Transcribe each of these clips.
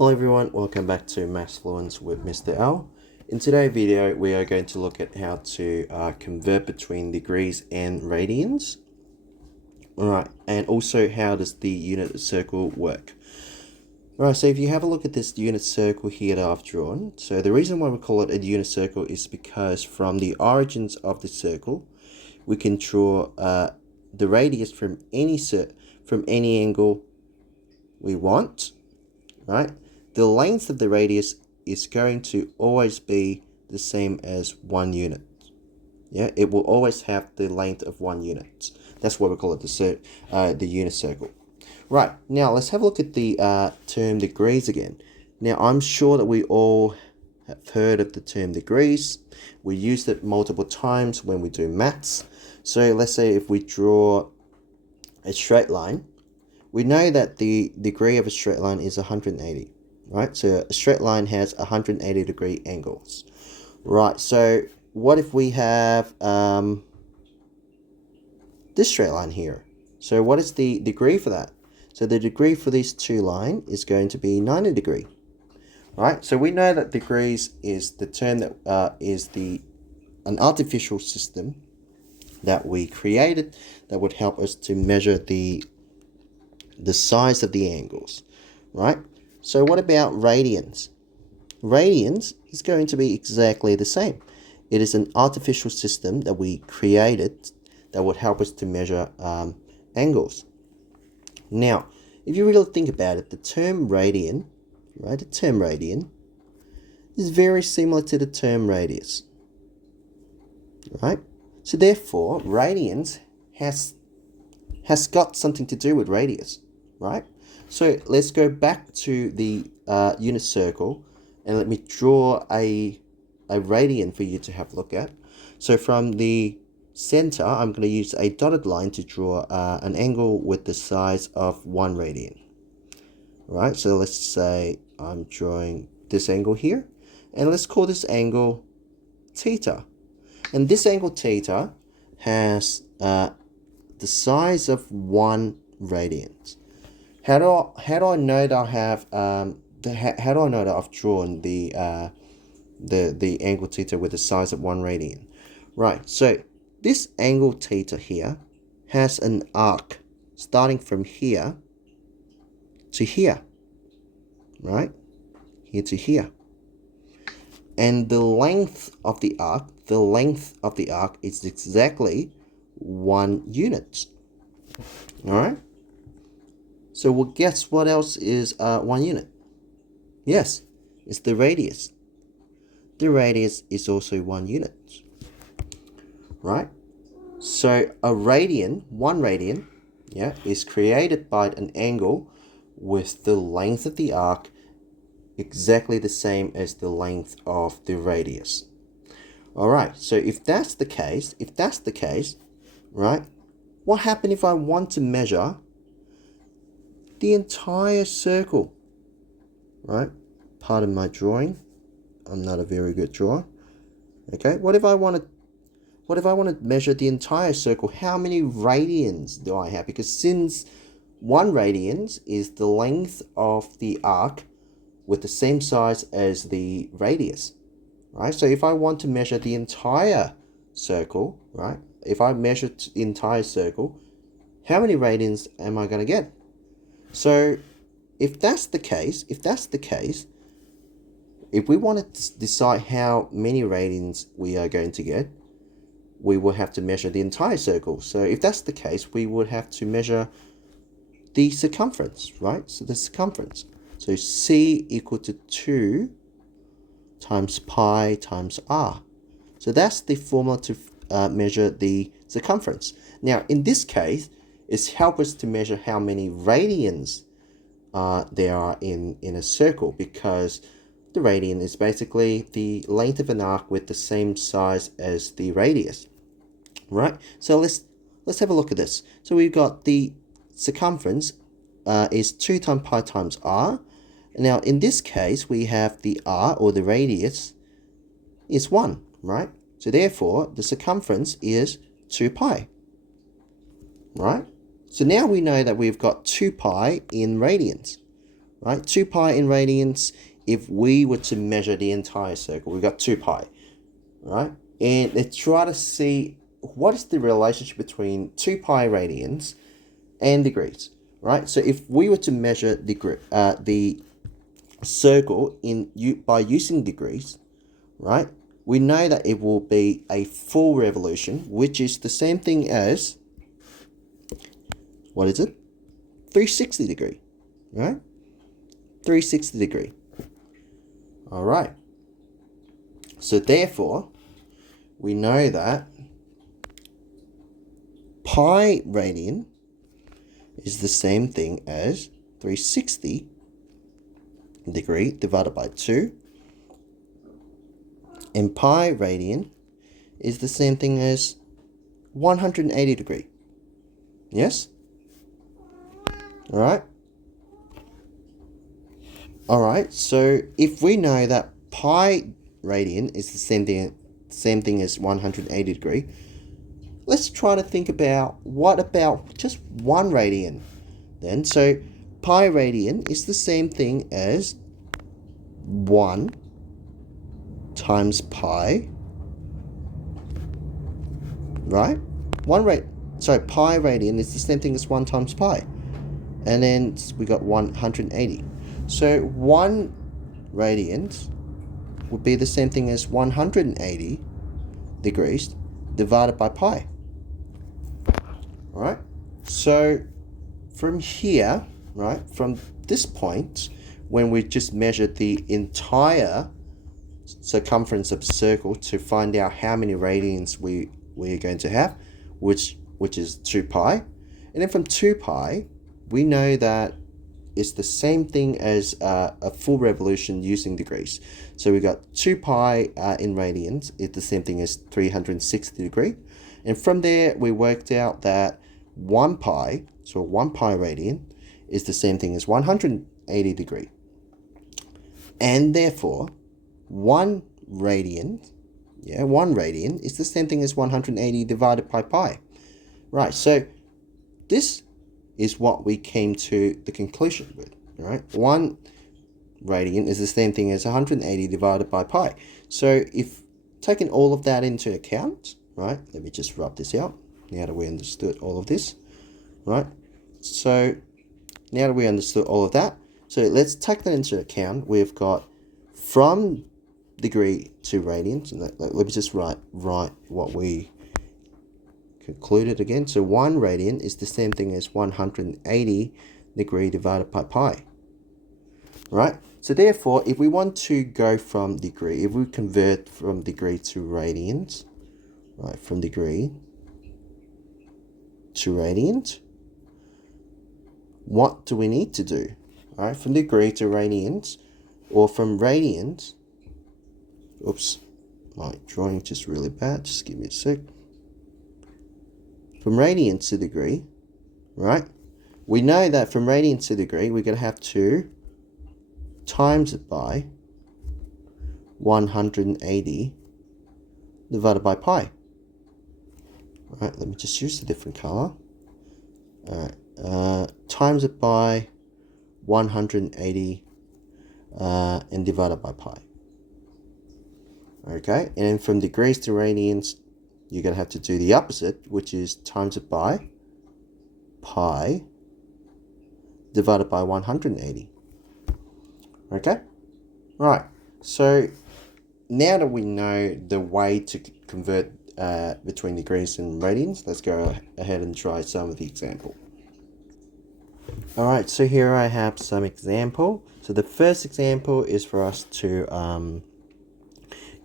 Hello everyone, welcome back to Mathfluence with Mr.L. In today's video, we are going to look at how to convert between degrees and radians. Alright, and also how does the unit circle work. Alright, so if you have a look at this unit circle here that I've drawn, so the reason why we call it a unit circle is because from the origins of the circle, we can draw the radius from any angle we want, right? The length of the radius is going to always be the same as 1 unit. Yeah, it will always have the length of 1 unit. That's why we call it the unit circle. Right, now let's have a look at the term degrees again. Now I'm sure that we all have heard of the term degrees. We used it multiple times when we do maths. So let's say if we draw a straight line, we know that the degree of a straight line is 180. Right, so a straight line has 180 degree angles. Right, so what if we have this straight line here? So what is the degree for that? So the degree for these two lines is going to be 90 degree. Right, so we know that degrees is the term that is an artificial system that we created that would help us to measure the size of the angles. Right. So what about radians? Radians is going to be exactly the same. It is an artificial system that we created that would help us to measure angles. Now, if you really think about it, the term radian, right? The term radian is very similar to the term radius, right? So therefore, radians has got something to do with radius, right? So let's go back to the unit circle and let me draw a radian for you to have a look at. So from the center, I'm going to use a dotted line to draw an angle with the size of 1 radian. Right, so let's say I'm drawing this angle here, and let's call this angle theta. And this angle theta has the size of 1 radian. How do I know that I have how do I know that I've drawn the angle theta with the size of 1 radian? Right, so this angle theta here has an arc starting from here to here, right? Here to here. And the length of the arc is exactly 1 unit. All right? So well, guess what else is 1 unit? Yes, it's the radius. The radius is also 1 unit. Right? So a radian, 1 radian, yeah, is created by an angle with the length of the arc exactly the same as the length of the radius. Alright, so if that's the case, right, what happens if I want to measure the entire circle? Right? Pardon my drawing. I'm not a very good drawer. Okay, what if I want to measure the entire circle? How many radians do I have? Because since 1 radians is the length of the arc with the same size as the radius, right? So if I want to measure the entire circle, right? If I measure the entire circle, how many radians am I going to get? So if that's the case, if we want to decide how many radians we are going to get, we will have to measure the entire circle. So if that's the case, we would have to measure the circumference, right? So the circumference. So C equal to 2 times pi times r. So that's the formula to measure the circumference. Now, in this case, it's help us to measure how many radians there are in a circle, because the radian is basically the length of an arc with the same size as the radius, right? So let's have a look at this. So we've got the circumference is 2 times pi times r. Now in this case we have the r, or the radius, is 1, right? So therefore the circumference is 2 pi, right? So now we know that we've got 2 pi in radians, right? 2 pi in radians. If we were to measure the entire circle, we've got 2 pi, right? And let's try to see what is the relationship between 2 pi radians and degrees, right? So if we were to measure the circle by using degrees, right? We know that it will be a full revolution, which is the same thing as, what is it? 360 degree, right? 360 degree. All right. So therefore, we know that pi radian is the same thing as 360 degree divided by 2. And pi radian is the same thing as 180 degree. Yes? All right. All right. So if we know that pi radian is the same thing as 180 degree, let's try to think about what about just 1 radian then. So pi radian is the same thing as 1 times pi, right? Pi radian is the same thing as 1 times pi. And then we got 180. So 1 radian would be the same thing as 180 degrees divided by pi. All right? So from here, right, from this point, when we just measured the entire circumference of the circle to find out how many radians we're going to have, which is 2 pi. And then from 2 pi, we know that it's the same thing as a full revolution using degrees. So we got 2 pi in radians is the same thing as 360 degree. And from there, we worked out that 1 pi, so 1 pi radian, is the same thing as 180 degree. And therefore, 1 radian is the same thing as 180 divided by pi. Right, so this is what we came to the conclusion with, right? 1 radian is the same thing as 180 divided by pi. So if taking all of that into account, right, let me just rub this out now that we understood all of this, right? So now that we understood all of that, so let's take that into account. We've got from degree to radians, and let me just write what we concluded again. So 1 radian is the same thing as 180 degree divided by pi, right? So therefore, if we want to go from degree, if we convert from degree to radians, right, from degree to radians, what do we need to do? All right, from degree to radians, or from radians, oops, my drawing just really bad, just give me a sec. From radians to degree, right, we know that from radians to degree, we're going to have to times it by 180 divided by pi. All right, let me just use a different color. All right, times it by 180 and divided by pi. Okay, and then from degrees to radians, you're going to have to do the opposite, which is times it by pi divided by 180. Okay, right. So now that we know the way to convert between degrees and radians, let's go ahead and try some of the example. All right, so here I have some example. So the first example is for us to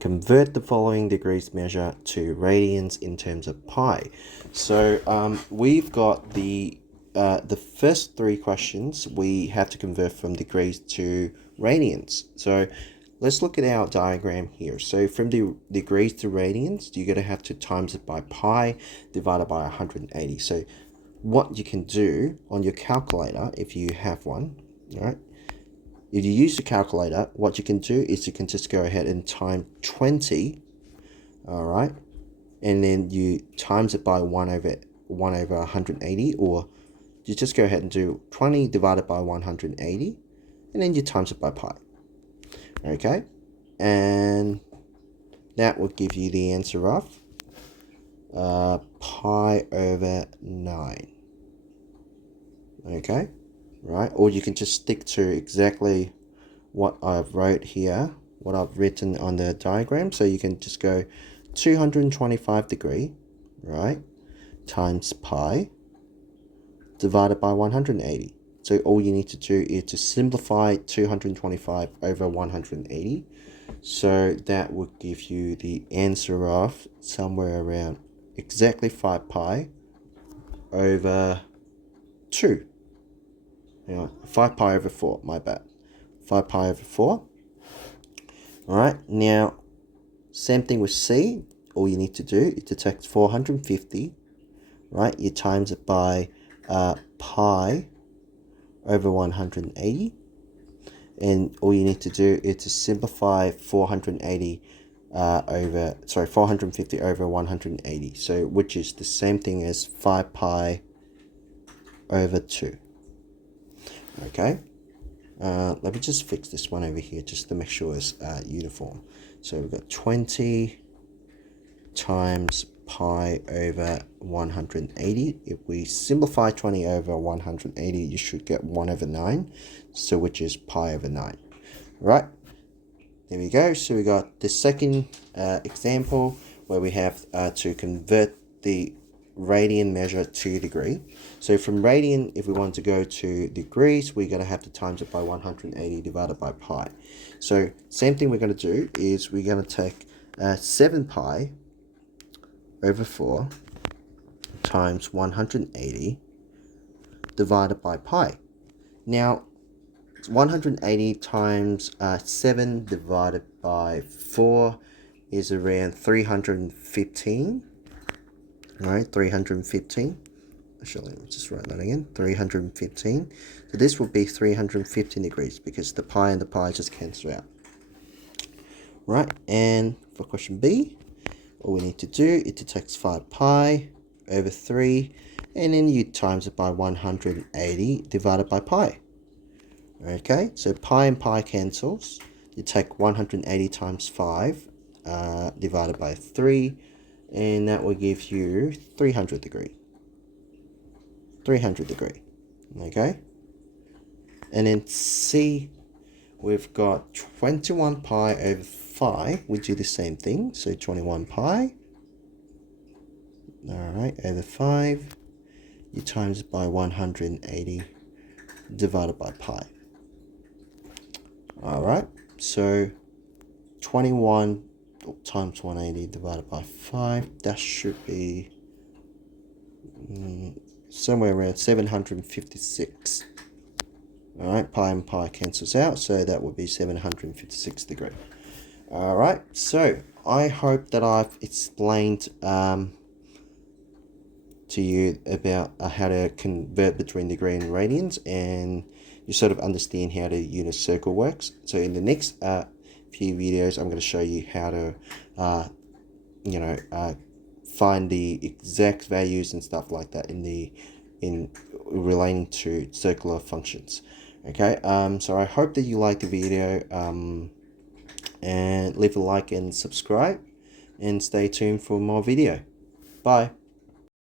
convert the following degrees measure to radians in terms of pi. So we've got the first 3 questions we have to convert from degrees to radians. So let's look at our diagram here. So from the degrees to radians, you're going to have to times it by pi divided by 180. So what you can do on your calculator, if you have one, all right, if you use the calculator, what you can do is you can just go ahead and time 20, all right, and then you times it by 1 over 180, or you just go ahead and do 20 divided by 180, and then you times it by pi. Okay, and that will give you the answer of pi over 9. Okay, right, or you can just stick to exactly what I've wrote here, what I've written on the diagram. So you can just go 225 degree, right, times pi divided by 180. So all you need to do is to simplify 225 over 180. So that would give you the answer of somewhere around exactly 5 pi over 2. 5 pi over 4, my bad. 5 pi over 4. Alright, now same thing with C. All you need to do is to take 450, right? You times it by pi over 180. And all you need to do is to simplify 450 over 180. So which is the same thing as 5 pi over 2. Okay. Let me just fix this one over here just to make sure it's uniform. So we've got 20 times pi over 180. If we simplify 20 over 180, you should get 1 over 9, so which is pi over 9. Right, there we go. So we got the second example where we have to convert the radian measure to degree. So from radian, if we want to go to degrees, we're going to have to times it by 180 divided by pi. So same thing we're going to do is we're going to take 7 pi over 4 times 180 divided by pi. Now 180 times 7 divided by 4 is around 315. Alright, 315. Actually, let me just write that again. 315. So this will be 315 degrees because the pi and the pi just cancel out. Right, and for question B, all we need to do is to take 5 pi over 3, and then you times it by 180 divided by pi. Okay, so pi and pi cancels. You take 180 times 5 divided by 3, and that will give you 300 degree. 300 degree. Okay, and then C, we've got 21 pi over 5. We do the same thing, so 21 pi, alright, over 5, you times it by 180 divided by pi. Alright, so 21 times 180 divided by 5, that should be somewhere around 756. Alright, pi and pi cancels out, so that would be 756 degree. Alright, so I hope that I've explained to you about how to convert between degree and radians, and you sort of understand how the unit circle works. So in the next few videos, I'm going to show you how to find the exact values and stuff like that in relating to circular functions. Okay, so I hope that you liked the video, and leave a like and subscribe, and stay tuned for more video. Bye.